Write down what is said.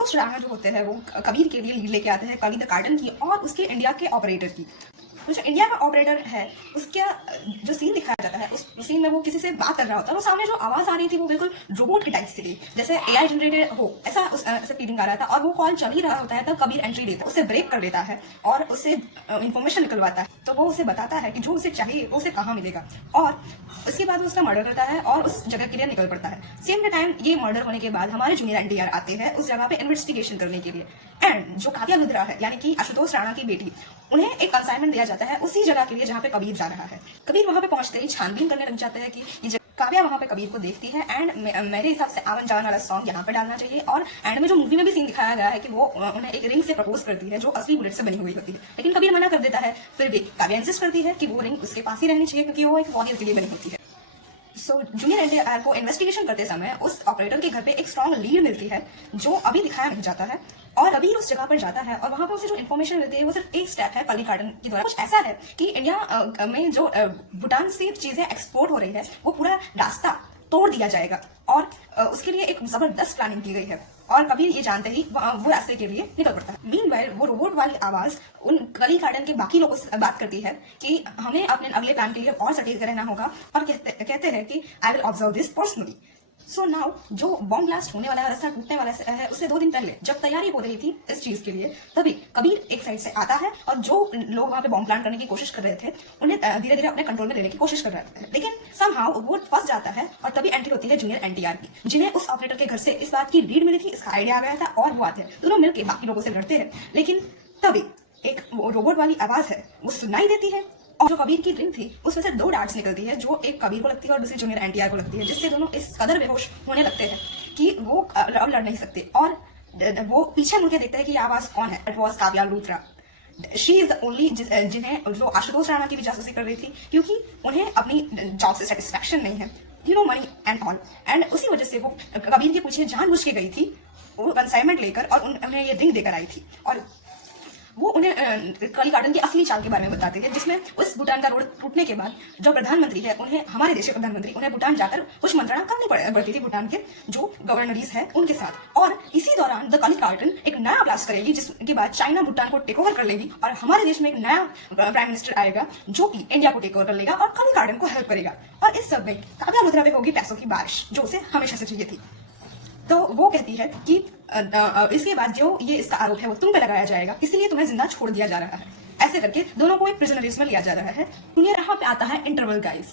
उस राणा जो होते हैं वो कबीर के लिए लीड लेके आते हैं कली द कार्टन की और उसके इंडिया के ऑपरेटर की। तो जो इंडिया का ऑपरेटर है उसका जो सीन दिखाया जाता है उस सीन में वो किसी से बात कर रहा होता है, वो सामने जो आवाज आ रही थी वो बिल्कुल रोबोट की टाइप से थी, जैसे एआई जनरेटेड हो ऐसा ऐसा फीलिंग आ रहा था। और वो कॉल चल ही रहा होता है तब कबीर एंट्री लेता है, उसे ब्रेक कर देता है और उससे इन्फॉर्मेशन निकलवाता है। तो वो उसे बताता है कि जो उसे चाहिए वो उसे कहाँ मिलेगा और उसके बाद वो उसका मर्डर करता है और उस जगह के लिए निकल पड़ता है। सेम टाइम ये मर्डर होने के बाद हमारे जूनियर एनटीआर आते हैं उस जगह पे इन्वेस्टिगेशन करने के लिए। एंड जो काव्या लुथरा है यानी कि आशुतोष राणा की बेटी, उन्हें एक असाइनमेंट दिया जाता है उसी जगह के लिए जहाँ पे कबीर जा रहा है। कबीर वहां पे पहुंचते ही छानबीन करने लग जाते हैं कि ये काव्या वहां पे कबीर को देखती है एंड मेरे हिसाब से आवन जावन वाला सॉन्ग यहाँ पे डालना चाहिए। और एंड में जो मूवी में भी सीन दिखाया गया है कि वो उन्हें एक रिंग से प्रपोज करती है जो असली बुलेट से बनी हुई होती है, लेकिन कबीर मना कर देता है। फिर भी काव्या इंसिस्ट करती है कि वो रिंग उसके पास ही रहनी चाहिए क्योंकि वो एक बॉडी के लिए बनी होती है। सो जूनियर एनटीआर को इन्वेस्टिगेशन करते समय उस ऑपरेटर के घर पे एक स्ट्रॉन्ग लीड मिलती है जो अभी दिखाया नहीं जाता है। और अभी उस जगह पर जाता है और वहां पर उसे जो इन्फॉर्मेशन मिलती है वो सिर्फ एक स्टेप है कली गार्डन की द्वारा। कुछ ऐसा है कि इंडिया में जो भूटान से चीजें एक्सपोर्ट हो रही है वो पूरा रास्ता तोड़ दिया जाएगा और उसके लिए एक जबरदस्त प्लानिंग की गई है। और कबीर ये जानते ही वो रास्ते के लिए निकल पड़ता है। मीनवाइल वो रोबोट वाली आवाज उन कली गार्डन के बाकी लोगों से बात करती है कि हमें अपने अगले प्लान के लिए और सटीक रहना होगा और कहते हैं कि I will observe this personally. So now जो बॉम्ब ब्लास्ट होने वाला है, रास्ता टूटने वाला है, उससे 2 दिन पहले जब तैयारी हो रही थी इस चीज के लिए तभी कबीर एक साइड से आता है और जो लोग वहां पे बॉम्ब प्लांट करने की कोशिश कर रहे थे उन्हें धीरे धीरे अपने कंट्रोल में लेने की कोशिश कर रहे थे, लेकिन समहाउ वो फंस जाता है और तभी एंट्री होती है जूनियर एनटीआर की, जिन्हें उस ऑपरेटर के घर से इस बात की रीड मिली थी, इसका आइडिया आ गया था और वो आते हैं दोनों मिलकर बाकी लोगों से लड़ते हैं। लेकिन तभी एक रोबोट वाली आवाज है वो सुनाई देती है और जो कबीर की रिंग थी उसमें से 2 डार्ट्स निकलती है, जो एक कबीर को लगती है और दूसरी जूनियर एनटीआर को लगती है, जिससे दोनों इस कदर बेहोश होने लगते हैं कि वो अब लड़ नहीं सकते। और वो पीछे मुड़के देखते हैं कि ये आवाज कौन है। It was Kavya Luthra. She is the only जिन्हें जो आशुतोष राणा की भी जासूसी कर रही थी, क्योंकि उन्हें अपनी जॉब से सेटिस्फैक्शन नहीं है, मनी एंड ऑल। एंड उसी वजह से वो कबीर के पीछे जानबूझ के गई थी, वो कंसाइनमेंट लेकर और उन्हें ये रिंग देकर आई थी। और वो उन्हें कली गार्डन की असली चाल के बारे में बताते हैं, जिसमें उस भूटान का रोड टूटने के बाद जो प्रधानमंत्री है उन्हें, हमारे देश के प्रधानमंत्री, उन्हें भूटान जाकर कुछ मंत्रणा करनी पड़ती थी भूटान के जो गवर्नरीज है उनके साथ। और इसी दौरान द कली गार्डन एक नया ब्लास्ट करेगी जिसके बाद चाइना भूटान को टेक ओवर कर लेगी और हमारे देश में एक नया प्राइम मिनिस्टर आएगा जो कि इंडिया को टेक ओवर कर लेगा और कली गार्डन को हेल्प करेगा। और इस सब में काव्या लुथरा पे होगी पैसों की बारिश जो उसे हमेशा से चाहिए थी। तो वो कहती है कि इसके बाद जो ये इसका आरोप है वो तुम पे लगाया जाएगा, इसलिए तुम्हें जिंदा छोड़ दिया जा रहा है। ऐसे करके दोनों को एक प्रिजनर में लिया जा रहा है। यहाँ पे आता है इंटरवल गाइस।